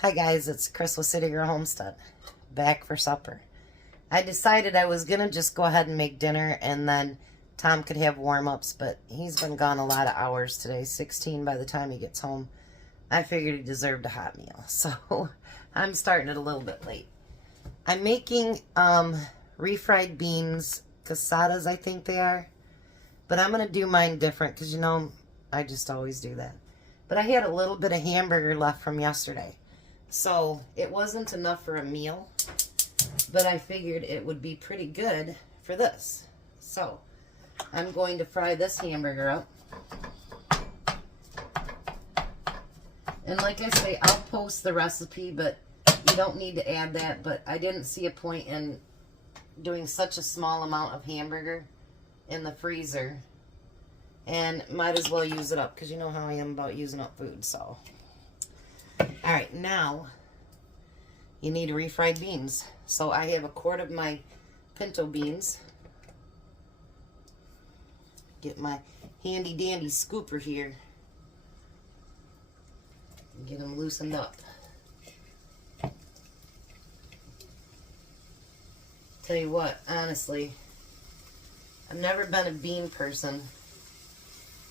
Hi guys, it's Chris with City Girl Homestead, back for supper. I decided I was going to just go ahead and make dinner and then Tom could have warm-ups, but he's been gone a lot of hours today, 16 by the time he gets home. I figured he deserved a hot meal, so I'm starting it a little bit late. I'm making refried beans, quesadillas I think they are, but I'm going to do mine different because you know I just always do that. But I had a little bit of hamburger left from yesterday. So it wasn't enough for a meal, but I figured it would be pretty good for this. So I'm going to fry this hamburger up. And like I say, I'll post the recipe, but you don't need to add that. But I didn't see a point in doing such a small amount of hamburger in the freezer. And might as well use it up because you know how I am about using up food, so. Alright, now you need refried beans. So I have a quart of my pinto beans. Get my handy dandy scooper here. Get them loosened up. Tell you what, honestly, I've never been a bean person.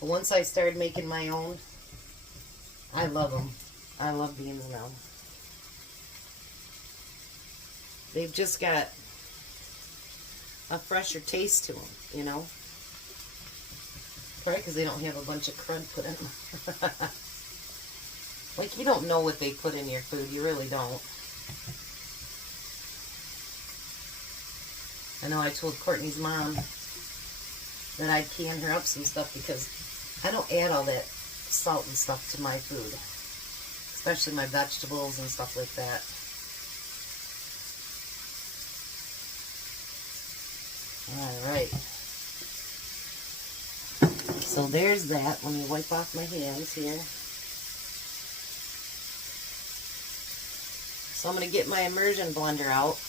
But once I started making my own, I love them. I love beans now. They've just got a fresher taste to them, you know? Probably because they don't have a bunch of crud put in them. Like, you don't know what they put in your food. You really don't. I know I told Courtney's mom that I'd can her up some stuff because I don't add all that salt and stuff to my food. Especially my vegetables and stuff like that. Alright. So there's that. Let me wipe off my hands here. So I'm going to get my immersion blender out.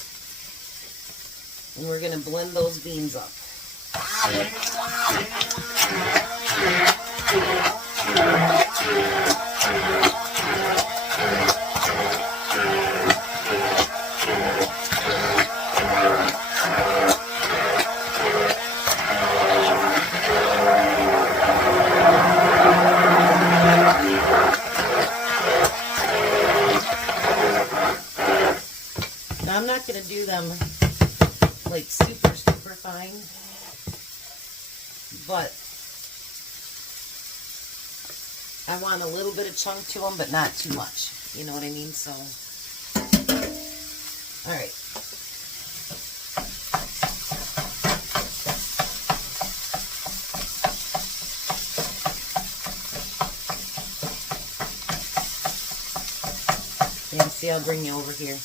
And we're going to blend those beans up. Now I'm not going to do them like super fine, but I want a little bit of chunk to them, but not too much. You know what I mean? So, all right. Yeah, see, I'll bring you over here.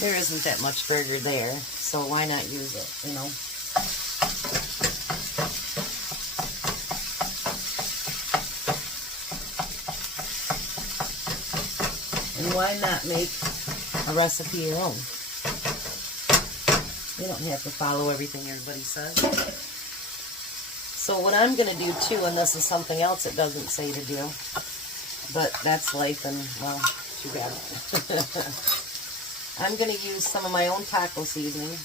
There isn't that much burger there, so why not use it, you know? And why not make a recipe your own? You don't have to follow everything everybody says. So what I'm going to do too, and this is something else it doesn't say to do, but that's life and, well, too bad. I'm going to use some of my own taco seasoning,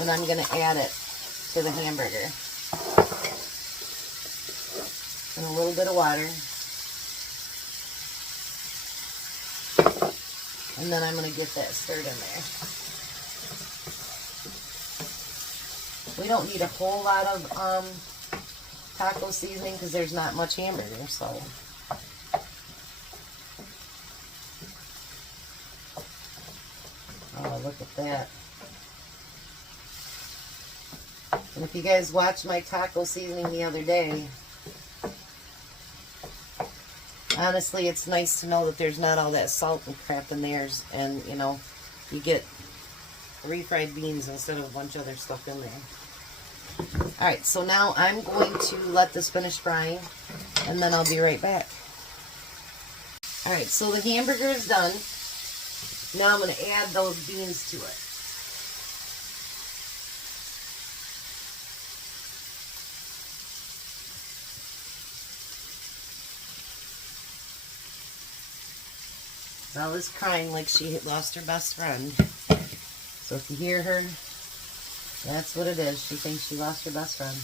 and I'm going to add it to the hamburger. And a little bit of water. And then I'm going to get that stirred in there. We don't need a whole lot of taco seasoning because there's not much hamburger, so... Oh, look at that. And if you guys watched my taco seasoning the other day, honestly, it's nice to know that there's not all that salt and crap in theirs, and, you know, you get refried beans instead of a bunch of other stuff in there. Alright, so now I'm going to let this finish frying, and then I'll be right back. Alright, so the hamburger is done. Now I'm going to add those beans to it. Bella's crying like she had lost her best friend. So if you hear her, that's what it is. She thinks she lost her best friend.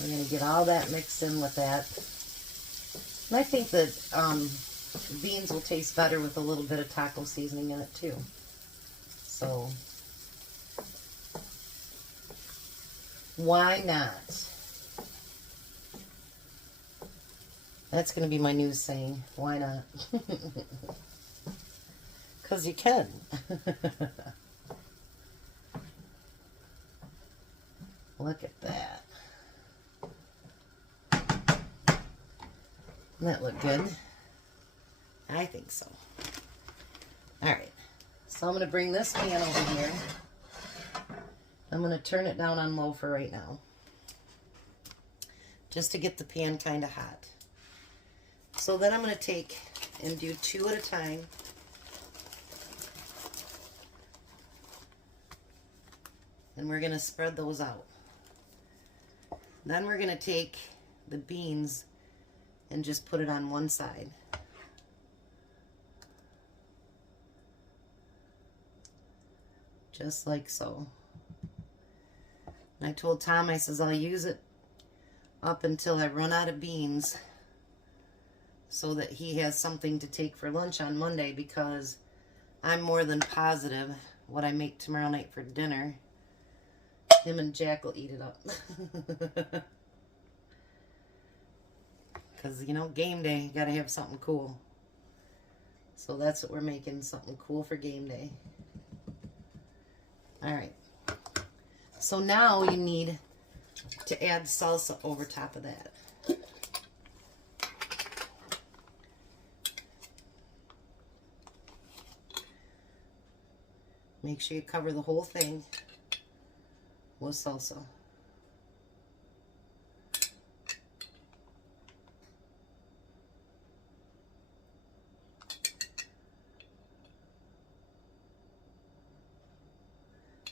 We're going to get all that mixed in with that. And I think that beans will taste better with a little bit of taco seasoning in it too. So, why not? That's going to be my new saying. Why not? Because you can. Look at that. Doesn't that look good? I think so. Alright. So I'm going to bring this pan over here. I'm going to turn it down on low for right now. Just to get the pan kind of hot. So then I'm going to take and do 2 at a time. And we're going to spread those out. Then we're going to take the beans and just put it on one side. Just like so. And I told Tom, I says, I'll use it up until I run out of beans so that he has something to take for lunch on Monday, because I'm more than positive what I make tomorrow night for dinner, him and Jack will eat it up. Because, you know, game day, you gotta have something cool. So that's what we're making, something cool for game day. Alright. So now you need to add salsa over top of that. Make sure you cover the whole thing with salsa.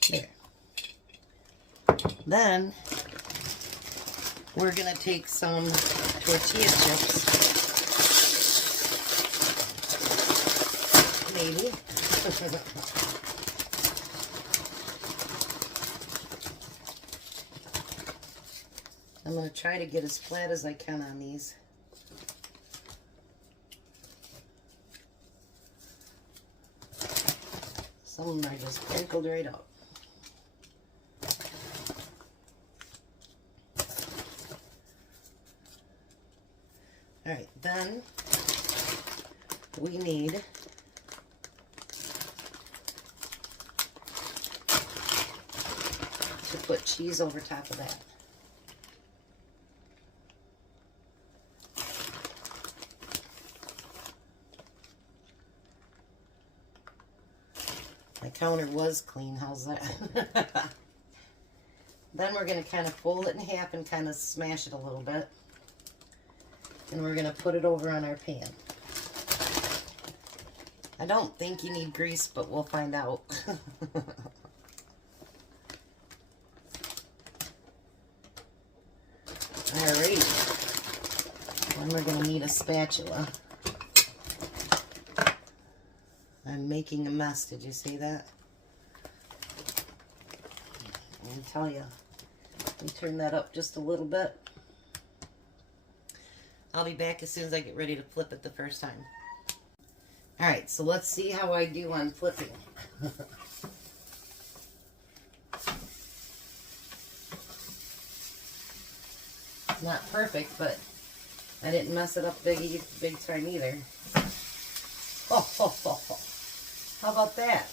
There. Then we're going to take some tortilla chips. Maybe. I'm going to try to get as flat as I can on these. Some of them are just crinkled right up. Alright, then we need to put cheese over top of that. My counter was clean, how's that? Then we're going to kind of fold it in half and kind of smash it a little bit. And we're going to put it over on our pan. I don't think you need grease, but we'll find out. Alright. Then we're going to need a spatula. I'm making a mess. Did you see that? I'll tell you. Let me turn that up just a little bit. I'll be back as soon as I get ready to flip it the first time. Alright, so let's see how I do on flipping. Not perfect, but I didn't mess it up big time either. Oh, ho, ho, ho. How about that?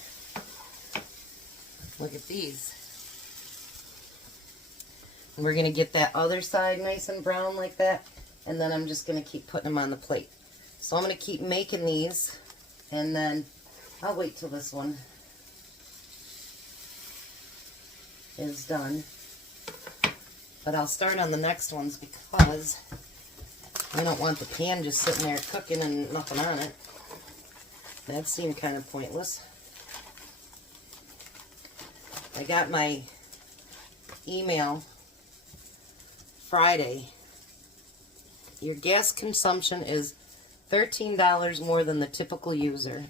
Look at these. And we're going to get that other side nice and brown like that. And then I'm just going to keep putting them on the plate. So I'm going to keep making these. And then I'll wait till this one is done. But I'll start on the next ones because I don't want the pan just sitting there cooking and nothing on it. That seemed kind of pointless. I got my email Friday your gas consumption is $13 more than the typical user.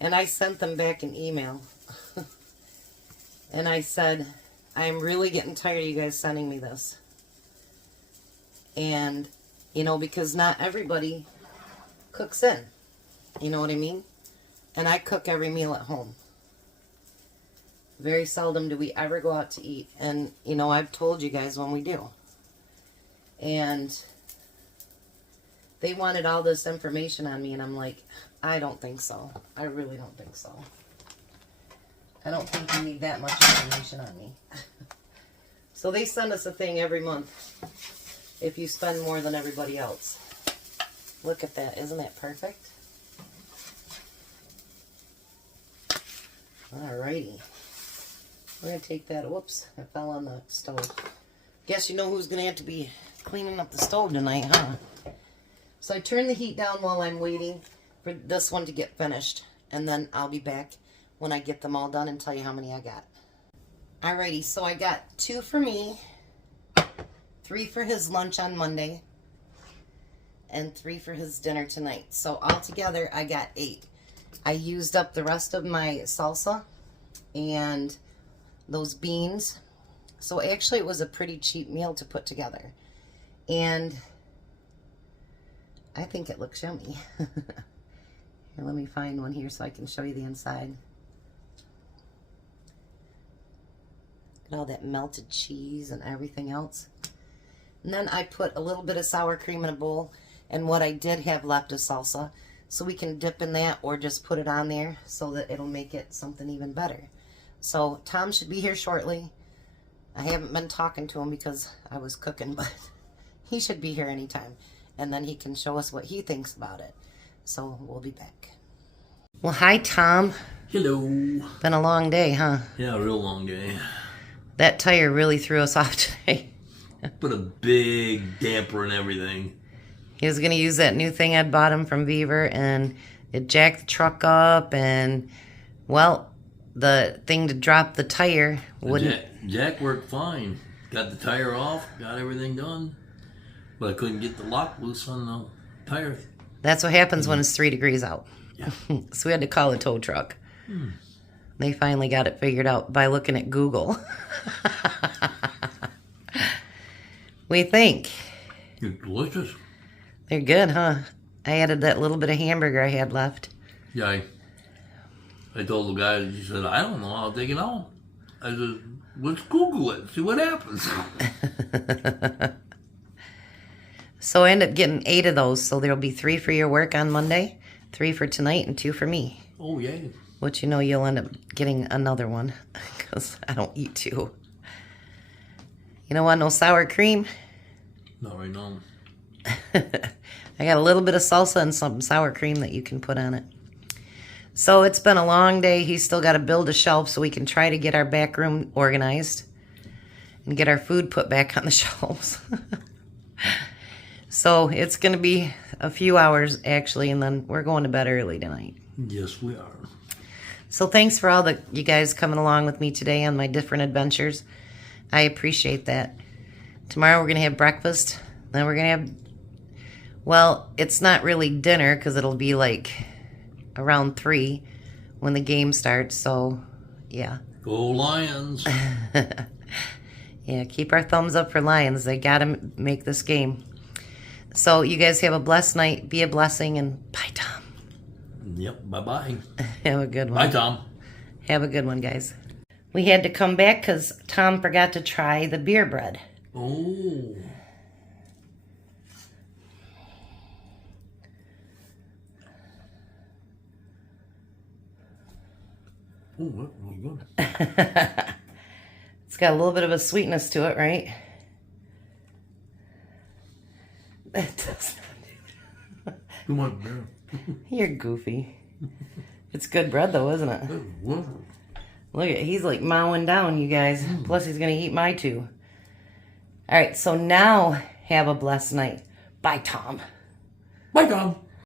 And I sent them back an email. And I said, I'm really getting tired of you guys sending me this. And, you know, because not everybody cooks in. You know what I mean? And I cook every meal at home. Very seldom do we ever go out to eat. And, you know, I've told you guys when we do. And they wanted all this information on me, and I'm like, I don't think so. I really don't think so. I don't think you need that much information on me. So they send us a thing every month if you spend more than everybody else. Look at that. Isn't that perfect? Alrighty. We're going to take that. Whoops, I fell on the stove. Guess you know who's going to have to be cleaning up the stove tonight, huh? So I turn the heat down while I'm waiting for this one to get finished. And then I'll be back when I get them all done and tell you how many I got. Alrighty, so I got 2 for me, 3 for his lunch on Monday, and 3 for his dinner tonight. So altogether, I got 8. I used up the rest of my salsa and those beans. So actually, it was a pretty cheap meal to put together. And I think it looks yummy. Here, let me find one here so I can show you the inside. Look at all that melted cheese and everything else. And then I put a little bit of sour cream in a bowl. And what I did have left is salsa. So we can dip in that or just put it on there so that it'll make it something even better. So Tom should be here shortly. I haven't been talking to him because I was cooking, but he should be here anytime. And then he can show us what he thinks about it. So we'll be back. Well, hi, Tom. Hello. Been a long day, huh? Yeah, a real long day. That tire really threw us off today. Put a big damper and everything. He was going to use that new thing I bought him from Beaver, and it jacked the truck up, and, well, the thing to drop the tire wouldn't... Jack worked fine. Got the tire off, got everything done, but I couldn't get the lock loose on the tire. That's what happens when it's 3 degrees out. Yeah. So we had to call a tow truck. They finally got it figured out by looking at Google. We think. They're delicious. They're good, huh? I added that little bit of hamburger I had left. Yeah, I told the guy, he said, I don't know, I'll take it home. I said, let's Google it, see what happens. So I ended up getting 8 of those, so there'll be 3 for your work on Monday, 3 for tonight, and 2 for me. Oh, yay. Which, you know, you'll end up getting another one, because I don't eat 2. You don't want no sour cream? Not right now. I got a little bit of salsa and some sour cream that you can put on it. So it's been a long day. He's still got to build a shelf so we can try to get our back room organized and get our food put back on the shelves. So it's going to be a few hours, actually, and then we're going to bed early tonight. Yes, we are. So thanks for all you guys coming along with me today on my different adventures. I appreciate that. Tomorrow we're going to have breakfast. Then we're going to have, well, it's not really dinner because it'll be like around 3 when the game starts. So, yeah. Go Lions. Yeah, keep our thumbs up for Lions. They got to make this game. So you guys have a blessed night. Be a blessing, and bye, Tom. Yep, bye-bye. Have a good one. Bye, Tom. Have a good one, guys. We had to come back because Tom forgot to try the beer bread. Oh. Oh, that's really good. It's got a little bit of a sweetness to it, right? It does not. Too much beer. You're goofy. It's good bread, though, isn't it? Look at, he's like mowing down, you guys. Plus, he's going to eat my 2. All right, so now have a blessed night. Bye, Tom. Bye, Tom.